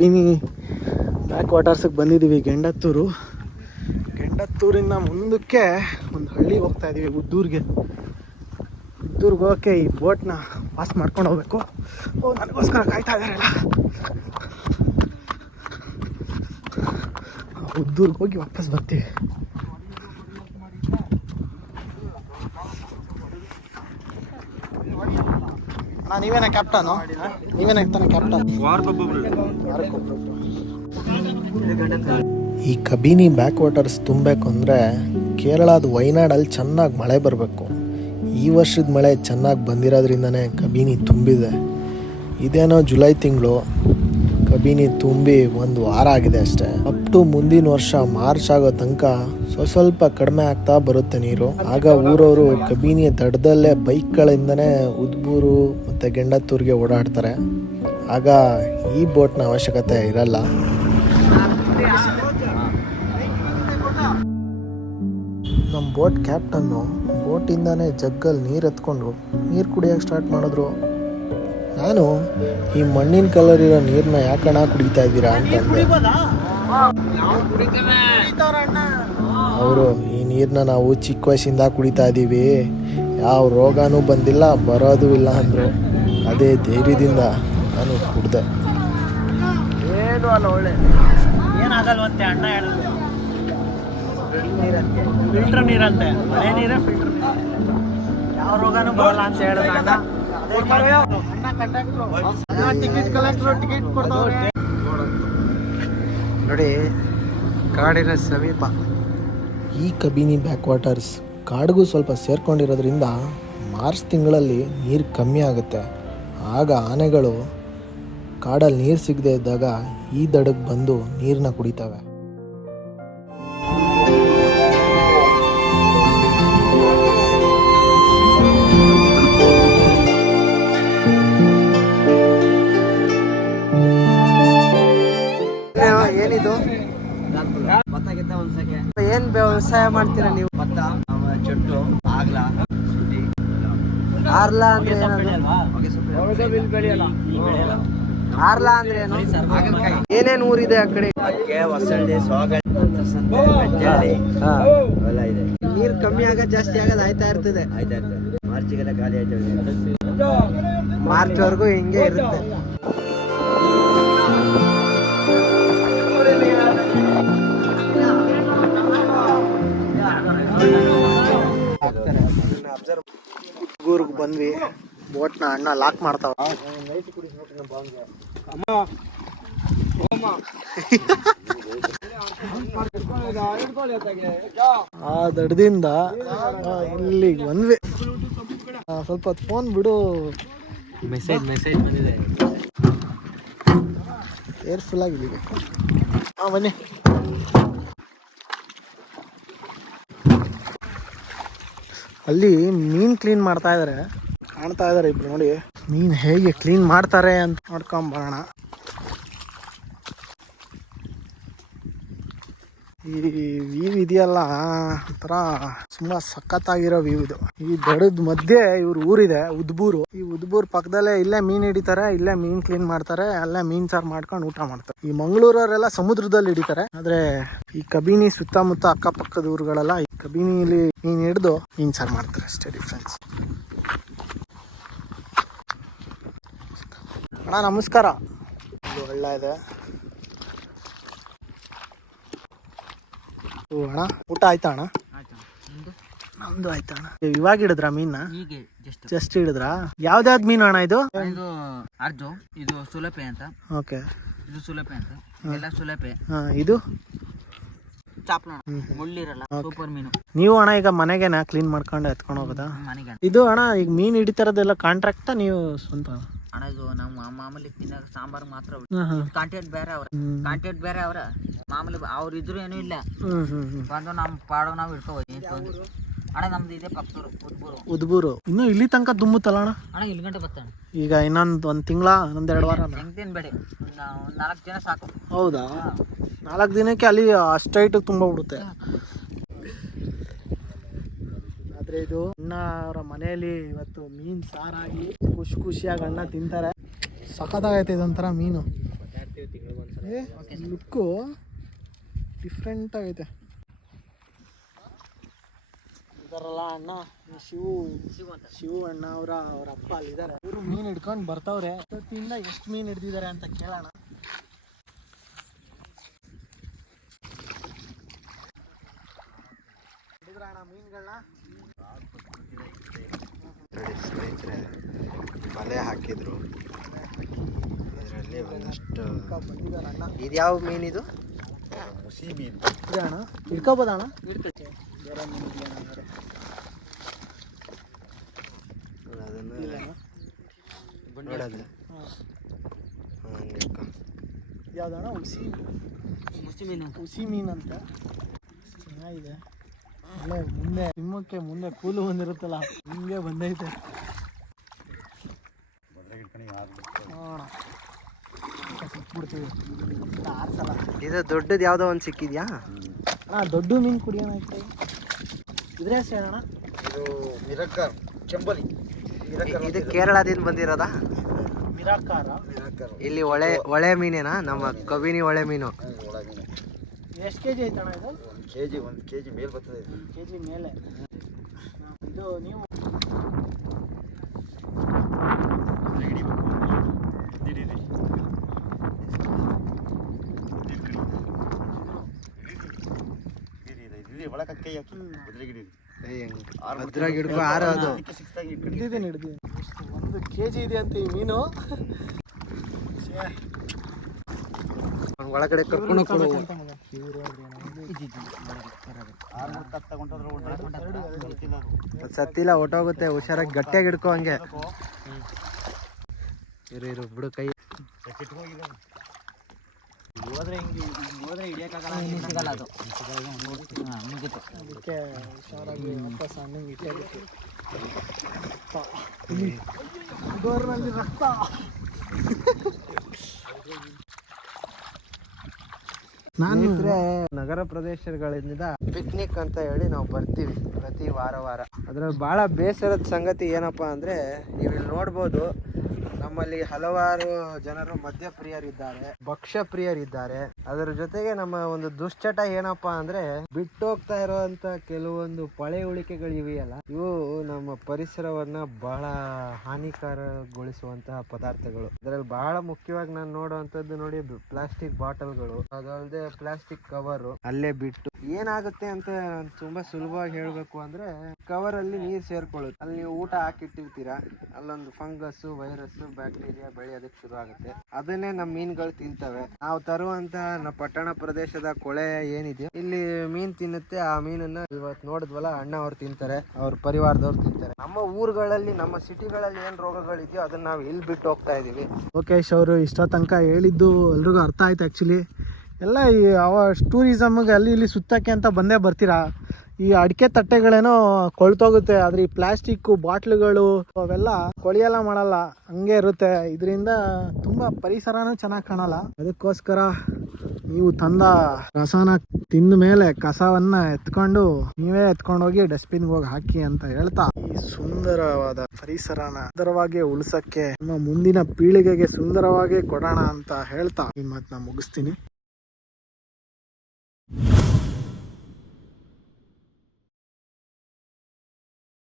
Kabini back ವಾಟರ್ಸಿಗೆ ಬಂದಿದ್ದೀವಿ. ಗೆಂಡತ್ತೂರಿಂದ ಮುಂದಕ್ಕೆ ಒಂದು ಹಳ್ಳಿ ಹೋಗ್ತಾ ಇದ್ದೀವಿ, ಉದ್ದೂರಿಗೆ ಹೋಗೋಕ್ಕೆ ಈ ಬೋಟ್ನ ಪಾಸ್ ಮಾಡ್ಕೊಂಡು ಹೋಗ್ಬೇಕು. ನನಗೋಸ್ಕರ ಕಾಯ್ತಾ ಇದ್ದಾರಲ್ಲ. ಉದ್ದೂರಿಗೆ ಹೋಗಿ ವಾಪಸ್ ಬರ್ತೀವಿ. ನೀವೇನ ಕ್ಯಾಪ್ಟನು? ನೀವೇನ ತಾನೆ ಕ್ಯಾಪ್ಟನ್? ಈ ಕಬಿನಿ ಬ್ಯಾಕ್ ವಾಟರ್ಸ್ ತುಂಬಬೇಕು ಅಂದರೆ ಕೇರಳದ ವಯನಾಡಲ್ಲಿ ಚೆನ್ನಾಗಿ ಮಳೆ ಬರಬೇಕು. ಈ ವರ್ಷದ ಮಳೆ ಚೆನ್ನಾಗಿ ಬಂದಿರೋದ್ರಿಂದನೇ ಕಬಿನಿ ತುಂಬಿದೆ. ಇದೇನೋ ಜುಲೈ ತಿಂಗಳು, ಕಬಿನಿ ತುಂಬಿ 1 ವಾರ ಆಗಿದೆ ಅಷ್ಟೇ. ಅಪ್ ಟು ಮುಂದಿನ ವರ್ಷ ಮಾರ್ಚ್ ಆಗೋ ತನಕ ಸ್ವಲ್ಪ ಕಡಿಮೆ ಆಗ್ತಾ ಬರುತ್ತೆ ನೀರು. ಆಗ ಊರವರು ಕಬಿನಿಯ ದಡದಲ್ಲೇ ಬೈಕ್ಗಳಿಂದನೇ ಉದ್ಬೂರು ಮತ್ತು ಗೆಂಡತ್ತೂರಿಗೆ ಓಡಾಡ್ತಾರೆ. ಆಗ ಈ ಬೋಟ್ನ ಅವಶ್ಯಕತೆ ಇರಲ್ಲ. ನಮ್ಮ ಬೋಟ್ ಕ್ಯಾಪ್ಟನ್ನು ಬೋಟಿಂದಾನೇ ಜಗ್ಗಲ್ಲಿ ನೀರು ಎತ್ಕೊಂಡು ನೀರು ಕುಡಿಯೋಕ್ಕೆ ಸ್ಟಾರ್ಟ್ ಮಾಡಿದ್ರು. ನಾನು ಈ ಮಣ್ಣಿನ ಕಲರ್ ಇರೋ ನೀರನ್ನ ಯಾಕಣ ಕುಡಿತಾ ಇದ್ದೀರಾ ಅಂತಂದೆ. ಅವರು ಈ ನೀರನ್ನ ನಾವು ಚಿಕ್ಕ ವಯಸ್ಸಿಂದ ಕುಡಿತಾ ಇದ್ದೀವಿ, ಯಾವ ರೋಗನೂ ಬಂದಿಲ್ಲ, ಬರೋದು ಇಲ್ಲ ಅಂದರು. ಅದೇ ಧೈರ್ಯದಿಂದ ನಾನು ಕುಡ್ದೆ. ಏನು ಅಲ್ಲ, ಒಳ್ಳೆ ಏನಾಗಲ್ವಂತೆ ಅಣ್ಣ ಹೇಳಿದ್ರು. ಫಿಲ್ಟರ್ ನೀರಂತೆ, ಮಳೆ ನೀರೇ ಫಿಲ್ಟರ್ ನೀರು, ಯಾವ ರೋಗನೂ ಬರಲ್ಲ ಅಂತ ಹೇಳಿದ್ರು ಅಣ್ಣ. ಟಿಕೆಟ್ ಕಲೆಕ್ಟ್ರು ಟಿಕೆಟ್ ಕೊಡ್ತಾವ್ರೆ ನೋಡಿ, ಕಾಡಿನ ಸಮೀಪ. ಈ ಕಬಿನಿ ಬ್ಯಾಕ್ ವಾಟರ್ಸ್ ಕಾಡಿಗೂ ಸ್ವಲ್ಪ ಸೇರ್ಕೊಂಡಿರೋದ್ರಿಂದ ಮಾರ್ಚ್ ತಿಂಗಳಲ್ಲಿ ನೀರು ಕಮ್ಮಿ ಆಗುತ್ತೆ. ಆಗ ಆನೆಗಳು ಕಾಡಲ್ಲಿ ನೀರು ಸಿಗದೆ ಇದ್ದಾಗ ಈ ದಡಕ್ಕೆ ಬಂದು ನೀರನ್ನ ಕುಡಿತವೆ. ಏನಿದು? ಏನ್ ವ್ಯವಸಾಯ ಮಾಡ್ತೀರಾ ನೀವು? ಭತ್ತ, ಚೆಂಡು, ಆರ್ಲಾ ಅಂದ್ರೆ ಆರ್ಲಾ ಅಂದ್ರೆ ಏನು? ಏನೇನು ಊರಿದೆ ಆ ಕಡೆ? ಹೊಸಳ್ಳಿ, ಸೋಗಲ್, ಇದೆ. ನೀರ್ ಕಮ್ಮಿ ಆಗದ್ ಜಾಸ್ತಿ ಆಗದ್ ಆಯ್ತಾ ಇರ್ತದೆ. ಮಾರ್ಚಿಗೆಲ್ಲ ಖಾಲಿ ಆಯ್ತದೆ. ಮಾರ್ಚ್ ವರೆಗೂ ಹಿಂಗೆ ಇರುತ್ತೆ. ಊರಿಗೆ ಬಂದ್ವಿ. ಬೋಟ್ನ ಅಣ್ಣ ಲಾಕ್ ಮಾಡ್ತಾವ. ಆ ದಡದಿಂದ ಇಲ್ಲಿಗೆ ಬಂದ್ವಿ. ಸ್ವಲ್ಪ ಹೊತ್ತು ಫೋನ್ ಬಿಡು. ಮೆಸೇಜ್ ಬಂದಿದೆ. ಏರ್ಫುಲ್ ಆಗಿ ಇಲ್ಲಿಗೆ ಬನ್ನಿ. ಅಲ್ಲಿ ಮೀನ್ ಕ್ಲೀನ್ ಮಾಡ್ತಾ ಇದಾರೆ, ಕಾಣ್ತಾ ಇದಾರೆ ಇಬ್ರು. ನೋಡಿ ಮೀನ್ ಹೇಗೆ ಕ್ಲೀನ್ ಮಾಡ್ತಾರೆ ಅಂತ ನೋಡ್ಕೊಂಬರೋಣ. ಈ ವ್ಯೂ ಇದೆಯಲ್ಲ, ಒಂಥರ ತುಂಬಾ ಸಖತ್ತಾಗಿರೋ ವ್ಯೂ ಇದು. ಈ ದಡದ ಮಧ್ಯೆ ಇವ್ರ ಊರಿದೆ, ಉದ್ಬೂರು. ಈ ಉದ್ಬೂರ್ ಪಕ್ಕದಲ್ಲೇ ಇಲ್ಲೇ ಮೀನ್ ಹಿಡಿತಾರೆ, ಇಲ್ಲೇ ಮೀನ್ ಕ್ಲೀನ್ ಮಾಡ್ತಾರೆ, ಅಲ್ಲೇ ಮೀನ್ ಸಾರು ಮಾಡ್ಕೊಂಡು ಊಟ ಮಾಡ್ತಾರೆ. ಈ ಮಂಗಳೂರವರೆಲ್ಲ ಸಮುದ್ರದಲ್ಲಿ ಹಿಡಿತಾರೆ, ಆದ್ರೆ ಈ ಕಬಿನಿ ಸುತ್ತಮುತ್ತ ಅಕ್ಕಪಕ್ಕದ ಊರುಗಳೆಲ್ಲ ಈ ಕಬಿನಿಲಿ ಮೀನ್ ಹಿಡಿದು ಮೀನ್ ಸಾರು ಮಾಡ್ತಾರೆ. ಅಷ್ಟೇ ಡಿಫ್ರೆನ್ಸ್. ಅಣ್ಣ ನಮಸ್ಕಾರ. ಇದು ಹಳ್ಳ ಇದೆ. ಅಣ್ಣ ಊಟ ಆಯ್ತಾ ಅಣ್ಣ? ನಮ್ದು ಆಯ್ತಾ ಅಣ್ಣ. ಇವಾಗ ಹಿಡಿದ್ರ ಮೀನ? ಜಸ್ಟ್ ಹಿಡಿದ್ರ? ಯಾವ್ದಾವ್ದು ಮೀನು ಅಣ್ಣ ಇದು? ಇದು ಅರ್ಜು, ಇದು ಸುಲಪೆ ಅಂತ. ಓಕೆ, ಇದು ಸುಲಪೆ ಅಂತ, ಎಲ್ಲ ಸುಲಪೆ. ಇದು ಚಾಪ್ಲ, ಮುಳ್ಳಿರಲ್ಲ, ಸೂಪರ್ ಮೀನು. ನೀವು ಅಣ್ಣ ಈಗ ಮನೆಗೆನ ಕ್ಲೀನ್ ಮಾಡ್ಕೊಂಡು ಎತ್ಕೊಂಡು ಹೋಗೋದಾ? ಮನೆಗೆ. ಇದು ಅಣ್ಣ ಈಗ ಮೀನ್ ಹಿಡಿತಾರದೆಲ್ಲ ಕಾಂಟ್ರಾಕ್ಟ್ ನೀವು ಸ್ವಂತ? ಅಣ್ಣ ಇದು ನಮ್ಮ ಮಾಮೂಲಿ ತಿನ್ನಾಗ ಸಾಂಬಾರ್ ಮಾತ್ರ. ಕಾಂಟ್ಯಾಕ್ಟ್ ಬೇರೆ ಅವ್ರ ಮಾಮೂಲಿ ಅವ್ರ ಇದ್ರು ಏನೂ ಇಲ್ಲ. ಬಂದು ನಮ್ಮ ಪಾಡೋ ನಾವು ಹಿಡ್ಕೋಬೋದು. ಅಣ್ಣ ನಮ್ದು ಇದೆ ಪಕ್ಕದೂರು, ಉದ್ಬೂರು. ಇನ್ನು ಇಲ್ಲಿ ತನಕ ತುಂಬುತ್ತಲ್ಲ ಅಣ್ಣ? ಅಣ್ಣ ಇಲ್ಲಿ ಗಂಟೆ ಬರ್ತಾನೆ. ಈಗ ಒಂದ್ ತಿಂಗಳ, 1-2 ವಾರ ಹೆಂಗ್ತೇನ್ ಬೇಡಿ, 4 ದಿನ ಸಾಕು. ಹೌದಾ? 4 ದಿನಕ್ಕೆ ಅಲ್ಲಿ ಅಷ್ಟೈಟ್ ತುಂಬ ಬಿಡುತ್ತೆ. ಆದ್ರೆ ಇದು ಅಣ್ಣ ಅವರ ಮನೆಯಲ್ಲಿ ಇವತ್ತು ಮೀನ್ ಸಾರಾಗಿ ಖುಷಿಯಾಗಿ ಅಣ್ಣ ತಿಂತಾರೆ. ಸಖತ್ತಾಗೈತೆ ಇದೊಂಥರ ಮೀನು. ಲುಕ್ಕು ಡಿಫ್ರೆಂಟ್ ಆಗೈತೆ. ಇದಾರಲ್ಲ ಅಣ್ಣ ಶಿವು ಅಣ್ಣ ಅವ್ರ ಅಪ್ಪ ಅಲ್ಲಿದ್ದಾರೆ. ಇವರು ಮೀನು ಹಿಡ್ಕೊಂಡು ಬರ್ತವ್ರೆ. ಇವತ್ತಿಂದ ಎಷ್ಟು ಮೀನು ಹಿಡ್ದಿದ್ದಾರೆ ಅಂತ ಕೇಳೋಣ. ಹಿಡಿದ್ರ ಅಣ್ಣ ಮೀನುಗಳನ್ನ? ಸ್ನೇಹಿತರೆ ಬಲೆ ಹಾಕಿದ್ರು, ಅದರಲ್ಲಿ ಒಂದಷ್ಟು ಬಂದಿದ್ದಾರಣ್ಣ. ಇದು ಯಾವ ಮೀನಿದು? ಹುಸಿ ಮೀನು ಇದೆ ಅಣ್ಣ. ಹಿಡ್ಕೋಬೋದಣ್ಣ? ಹಿಡ್ಕೊಳ್ತೆ ಬೇರೆ ಮೀನು ಅದನ್ನು ನೋಡೋದು. ಯಾವ್ದಣ್ಣ? ಹುಸಿ ಮೀನು ಅಂತ ಚೆನ್ನಾಗಿದೆ. ಅಲ್ಲೇ ಮುಂದೆ ಸಿಂಹಕ್ಕೆ ಮುಂದೆ ಕೂಲು ಬಂದಿರುತ್ತಲ್ಲ, ಹಿಂಗೆ ಬಂದೈತೆ. ಸಿಕ್ಬಿಡ್ತೀವಿ ಆರ್ಸಲ್ಲ. ಇದು ದೊಡ್ಡದು ಯಾವುದೋ ಒಂದು ಸಿಕ್ಕಿದ್ಯಾ ಅಣ್ಣ? ದೊಡ್ಡ ಮೀನು ಕುಡಿಯೋಣ. ಇದ್ರೆ ಅಣ್ಣ ಇದು ಮಿರಕರ್ ಚೆಂಬಲಿ. ಇದು ಕೇರಳದಿಂದ ಬಂದಿರೋದಾ? ಮಿರಾಕಾರ. ಇಲ್ಲಿ ಒಳೆ ಮೀನೇನಾ? ನಮ್ಮ ಕಬಿನಿ ಒಳೆ ಮೀನು. ಎಷ್ಟು ಕೆಜಿ ಐತಣ್ಣ ಇದು? ಒಂದು ಕೆಜಿ ಮೇಲೆ ಬರ್ತದೆ. 1 ಕೆಜಿ ಮೇಲೆ. ಇದು ನೀವು ಹಿಡಿದಿದ್ದೀನಿ. 1 ಕೆಜಿ ಇದೆ ಅಂತ ಈ ಮೀನು. ಒಳಗಡೆ ಕರ್ಕೊಂಡು ಸತ್ತಿಲ್ಲ, ಹೊಟ್ಟೋಗುತ್ತೆ. ಹುಷಾರಾಗಿ ಗಟ್ಟಿಯಾಗಿ ಹಿಡ್ಕೊ. ಹಂಗೆ ಇರು ಬಿಡು ಕೈ. ಹೋದ್ರೆ ಹಿಡಿಯೋಕ್ಕಾಗಲ್ಲ ಅದು. ಮುಗಿತು. ಅದಕ್ಕೆ ಹುಷಾರಾಗಿ ವಾಪಸ್ ಹಣ್ಣಂಗೆ ಇಟ್ಟೇಬೇಕು. ಗೋರ್ನಲ್ಲಿ ರಕ್ತ. ನಗರ ಪ್ರದೇಶಗಳಿಂದ ಪಿಕ್ನಿಕ್ ಅಂತ ಹೇಳಿ ನಾವು ಬರ್ತೀವಿ ಪ್ರತಿ ವಾರ. ಅದ್ರಲ್ಲಿ ಬಹಳ ಬೇಸರದ ಸಂಗತಿ ಏನಪ್ಪಾ ಅಂದ್ರೆ, ನೀವು ಇಲ್ಲಿ ನೋಡ್ಬೋದು, ನಮ್ಮಲ್ಲಿ ಹಲವಾರು ಜನರು ಮದ್ಯಪ್ರಿಯರಿದ್ದಾರೆ, ಭಕ್ಷ್ಯ ಪ್ರಿಯರಿದ್ದಾರೆ. ಅದರ ಜೊತೆಗೆ ನಮ್ಮ ಒಂದು ದುಶ್ಚಟ ಏನಪ್ಪಾ ಅಂದ್ರೆ, ಬಿಟ್ಟೋಗ್ತಾ ಇರುವಂತ ಕೆಲವೊಂದು ಪಳೆ ಉಳಿಕೆಗಳು ಇವೆಯಲ್ಲ, ಇವು ನಮ್ಮ ಪರಿಸರವನ್ನ ಬಹಳ ಹಾನಿಕಾರಗೊಳಿಸುವಂತಹ ಪದಾರ್ಥಗಳು. ಅದರಲ್ಲಿ ಬಹಳ ಮುಖ್ಯವಾಗಿ ನಾನು ನೋಡುವಂತದ್ದು ನೋಡಿ, ಪ್ಲಾಸ್ಟಿಕ್ ಬಾಟಲ್ಗಳು, ಅದಲ್ಲದೆ ಪ್ಲಾಸ್ಟಿಕ್ ಕವರ್ ಅಲ್ಲೇ ಬಿಟ್ಟು ಏನಾಗುತ್ತೆ ಅಂತ ತುಂಬಾ ಸುಲಭವಾಗಿ ಹೇಳ್ಬೇಕು ಅಂದ್ರೆ, ಕವರ್ ಅಲ್ಲಿ ನೀರ್ ಸೇರ್ಕೊಳ್ಳುತ್ತೆ. ಅಲ್ಲಿ ನೀವು ಊಟ ಹಾಕಿಟ್ಟಿರ್ತೀರಾ, ಅಲ್ಲೊಂದು ಫಂಗಸ್, ವೈರಸ್, ಬ್ಯಾಕ್ಟೀರಿಯಾ ಬೆಳೆಯೋದಕ್ಕೆ ಶುರು ಆಗುತ್ತೆ. ಅದನ್ನೇ ನಮ್ಮ ಮೀನುಗಳು ತಿಂತವೆ. ನಾವು ತರುವಂತಹ ಪಟ್ಟಣ ಪ್ರದೇಶದ ಕೊಳೆ ಏನಿದೆ, ಇಲ್ಲಿ ಮೀನ್ ತಿನ್ನುತ್ತೆ. ಆ ಮೀನನ್ನ ಇವತ್ತು ನೋಡಿದ್ವಲ್ಲ, ಅಣ್ಣ ಅವ್ರು ತಿಂತಾರೆ, ಅವ್ರ ಪರಿವಾರದವ್ರು ತಿಂತಾರೆ. ನಮ್ಮ ಊರುಗಳಲ್ಲಿ, ನಮ್ಮ ಸಿಟಿಗಳಲ್ಲಿ ಏನ್ ರೋಗಗಳಿದೆಯೋ ಅದನ್ನ ನಾವು ಇಲ್ಲಿ ಬಿಟ್ಟು ಹೋಗ್ತಾ ಇದೀವಿ. ಲೋಕೇಶ್ ಅವರು ಇಷ್ಟ ತನಕ ಹೇಳಿದ್ದು ಎಲ್ರಿಗೂ ಅರ್ಥ ಆಯ್ತು. ಆ್ಯಕ್ಚುಲಿ ಎಲ್ಲ ಈ ಟೂರಿಸಮ್ಗೆ ಅಲ್ಲಿ ಇಲ್ಲಿ ಸುತ್ತಕ್ಕೆ ಅಂತ ಬಂದೇ ಬರ್ತೀರಾ. ಈ ಅಡಿಕೆ ತಟ್ಟೆಗಳೇನೋ ಕೊಳ್ತೋಗುತ್ತೆ, ಆದರೆ ಈ ಪ್ಲಾಸ್ಟಿಕ್ಕು ಬಾಟ್ಲುಗಳು ಅವೆಲ್ಲ ಕೊಳಿಯೆಲ್ಲ ಮಾಡಲ್ಲ, ಹಂಗೆ ಇರುತ್ತೆ. ಇದರಿಂದ ತುಂಬ ಪರಿಸರನೂ ಚೆನ್ನಾಗಿ ಕಾಣಲ್ಲ. ಅದಕ್ಕೋಸ್ಕರ ನೀವು ತಂದ ರಸನ ತಿಂದ ಮೇಲೆ ಕಸವನ್ನ ಎತ್ಕೊಂಡು ನೀವೇ ಎತ್ಕೊಂಡೋಗಿ ಡಸ್ಟ್ಬಿನ್ಗೆ ಹೋಗಿ ಹಾಕಿ ಅಂತ ಹೇಳ್ತಾ, ಈ ಸುಂದರವಾದ ಪರಿಸರನ ಸುಂದರವಾಗಿ ಉಳಿಸಕ್ಕೆ ನಮ್ಮ ಮುಂದಿನ ಪೀಳಿಗೆಗೆ ಸುಂದರವಾಗಿ ಕೊಡೋಣ ಅಂತ ಹೇಳ್ತಾ ಈ ಮಾತನ್ನ ಮುಗಿಸ್ತೀನಿ.